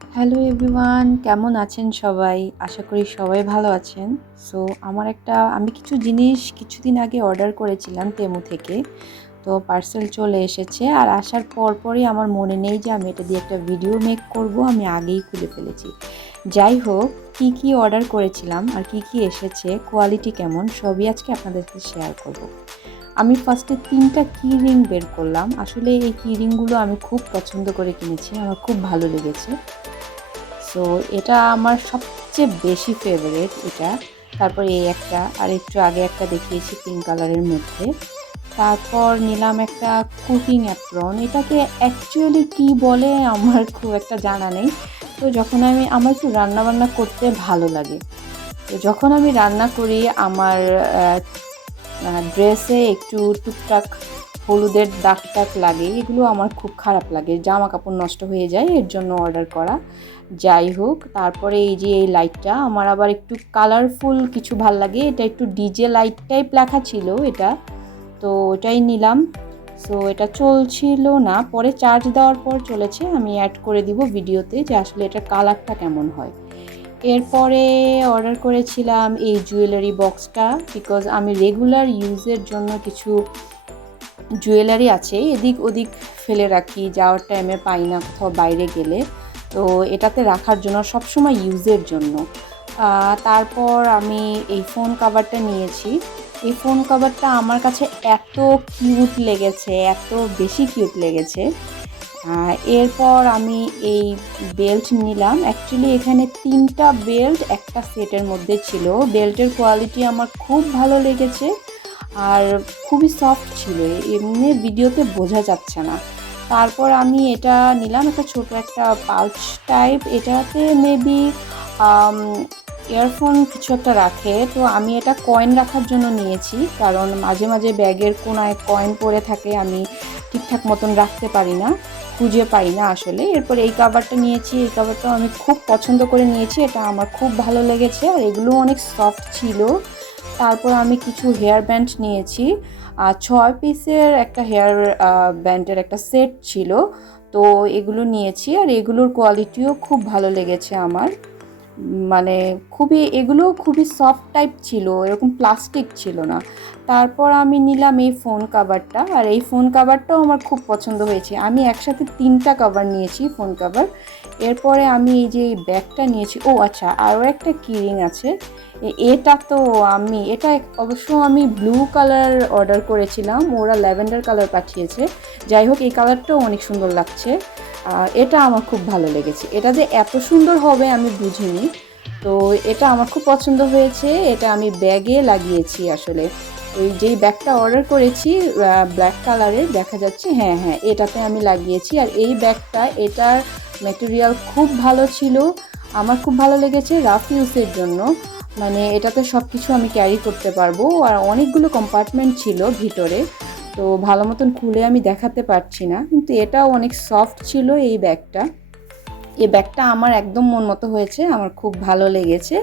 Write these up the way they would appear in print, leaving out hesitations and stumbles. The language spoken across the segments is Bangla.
হ্যালো এভরিওয়ান, কেমন আছেন সবাই? আশা করি সবাই ভালো আছেন। সো আমি কিছু জিনিস কিছুদিন আগে অর্ডার করেছিলাম তেমু থেকে। তো পার্সেল চলে এসেছে আর আসার পরপরই আমার মনে নেই যে আমি এটা দিয়ে একটা ভিডিও মেক করব, আমি আগেই খুলে ফেলেছি। যাই হোক, কি অর্ডার করেছিলাম আর কি এসেছে, কোয়ালিটি কেমন সবই আজকে আপনাদের সাথে শেয়ার করব। আমি ফার্স্টে ৩টা কি রিং বের করলাম। আসলে এই কি রিংগুলো আমি খুব পছন্দ করে কিনেছি, আমার খুব ভালো লেগেছে। সো এটা আমার সবচেয়ে বেশি ফেভারিট এটা। তারপর এই একটা, আর একটু আগে একটা দেখিয়েছি পিঙ্ক কালারের মধ্যে। তারপর নিলাম একটা কুকিং অ্যাপ্রন। এটাকে অ্যাকচুয়ালি কি বলে আমার খুব একটা জানা নেই। তো আমার একটু রান্নাবান্না করতে ভালো লাগে। তো যখন আমি রান্না করি আমার ড্রেসে একটু টুকটাক হলুদের দাগ টাগ লাগে, এগুলো আমার খুব খারাপ লাগে, জামা কাপড় নষ্ট হয়ে যায়, এর জন্য অর্ডার করা। যাই হোক, তারপরে এই যে এই লাইটটা আমার আবার একটু কালারফুল কিছু ভাল লাগে, এটা একটু ডিজে লাইট টাইপ লেখা ছিল এটা, তো ওটাই নিলাম। সো এটা চলছিল না, পরে চার্জ দেওয়ার পর চলেছে। আমি অ্যাড করে দিব ভিডিওতে যে আসলে এটার কালারটা কেমন হয়। এরপরে অর্ডার করেছিলাম এই জুয়েলারি বক্সটা, বিকজ আমি রেগুলার ইউজের জন্য কিছু জুয়েলারি আছে এদিক ওদিক ফেলে রাখি, যাওয়ার টাইমে পাই না কোথাও বাইরে গেলে, তো এটাতে রাখার জন্য সবসময় ইউজের জন্য। তারপর আমি এই ফোন কাভারটা নিয়েছি। এই ফোন কাভারটা আমার কাছে এত কিউট লেগেছে, এত বেশি কিউট লেগেছে। এরপর আমি এই বেল্ট নিলাম। অ্যাকচুয়ালি এখানে 3টা বেল্ট একটা সেটের মধ্যে ছিল। বেল্টের কোয়ালিটি আমার খুব ভালো লেগেছে আর খুবই সফট ছিল, এমনি ভিডিওতে বোঝা যাচ্ছে না। তারপর আমি এটা নিলাম, একটা ছোট একটা পাউচ টাইপ, এটাতে মেবি ইয়ারফোন কিছু একটা রাখে। তো আমি এটা কয়েন রাখার জন্য নিয়েছি, কারণ মাঝে মাঝে ব্যাগের কোনায় কয়েন পড়ে থাকে, আমি ঠিকঠাক মতন রাখতে পারি না, খুঁজে পাই না আসলে। এরপর এই কাভারটা নিয়েছি, এই কাভারটাও আমি খুব পছন্দ করে নিয়েছি, এটা আমার খুব ভালো লেগেছে আর এগুলো অনেক সফট ছিল। তারপর আমি কিছু হেয়ার ব্যান্ড নিয়েছি, 6 পিসের একটা হেয়ার ব্যান্ডের একটা সেট ছিল, তো এগুলো নিয়েছি আর এগুলোর কোয়ালিটিও খুব ভালো লেগেছে আমার। মানে এগুলো খুবই সফট টাইপ ছিল, এরকম প্লাস্টিক ছিল না। তারপর আমি নিলাম এই ফোন কাভারটা, আর এই ফোন কাভারটাও আমার খুব পছন্দ হয়েছে। আমি একসাথে 3টা কাভার নিয়েছি, ফোন কাভার। এরপরে আমি এই যে এই ব্যাগটা নিয়েছি। ও আচ্ছা, আরও একটা কিরিং আছে। এটা অবশ্য আমি ব্লু কালার অর্ডার করেছিলাম, ওরা ল্যাভেন্ডার কালার পাঠিয়েছে। যাই হোক, এই কালারটাও অনেক সুন্দর লাগছে, এটা আমার খুব ভালো লেগেছে। এটা যে এত সুন্দর হবে আমি বুঝিনি, তো এটা আমার খুব পছন্দ হয়েছে। এটা আমি ব্যাগে লাগিয়েছি আসলে। ওই যেই ব্যাগটা অর্ডার করেছি ব্ল্যাক কালারের দেখা যাচ্ছে, হ্যাঁ হ্যাঁ, এটাতে আমি লাগিয়েছি। আর এই ব্যাগটা, এটার ম্যাটেরিয়াল খুব ভালো ছিল, আমার খুব ভালো লেগেছে রাফ ইউজের জন্য। মানে এটাতে সব কিছু আমি ক্যারি করতে পারবো, আর অনেকগুলো কম্পার্টমেন্ট ছিল ভিতরে, তো ভালো মতন খুলে আমি দেখাতে পারছি না, কিন্তু এটাও অনেক সফট ছিল এই ব্যাগটা আমার একদম মন মতো হয়েছে, আমার খুব ভালো লেগেছে।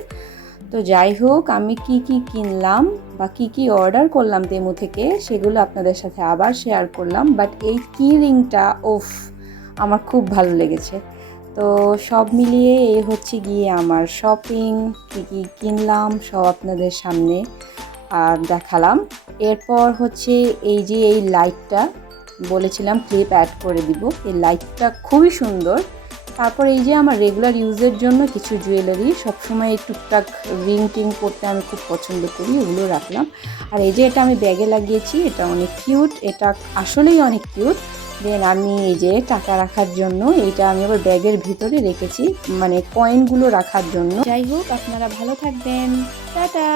তো যাই হোক, আমি কি কিনলাম বা কি অর্ডার করলাম তেমু থেকে সেগুলো আপনাদের সাথে আবার শেয়ার করলাম। বাট এই কি রিংটা, ওফ, আমার খুব ভালো লেগেছে। তো সব মিলিয়ে এই হচ্ছে গিয়ে আমার শপিং, কি কিনলাম সব আপনাদের সামনে আর দেখালাম। এরপর হচ্ছে এই যে এই লাইটটা বলেছিলাম ক্লিপ অ্যাড করে দিব, এই লাইটটা খুবই সুন্দর। তারপর এই যে আমার রেগুলার ইউজের জন্য কিছু জুয়েলারি, সবসময় এই টুকটাক রিং টিং পরতে আমি খুব পছন্দ করি, ওগুলো রাখলাম। আর এই যে এটা আমি ব্যাগে লাগিয়েছি, এটা অনেক কিউট, এটা আসলেই অনেক কিউট। দেন আমি এই যে টাকা রাখার জন্য এইটা আমি আবার ব্যাগের ভিতরে রেখেছি, মানে কয়েনগুলো রাখার জন্য। যাই হোক, আপনারা ভালো থাকবেন, টাটা।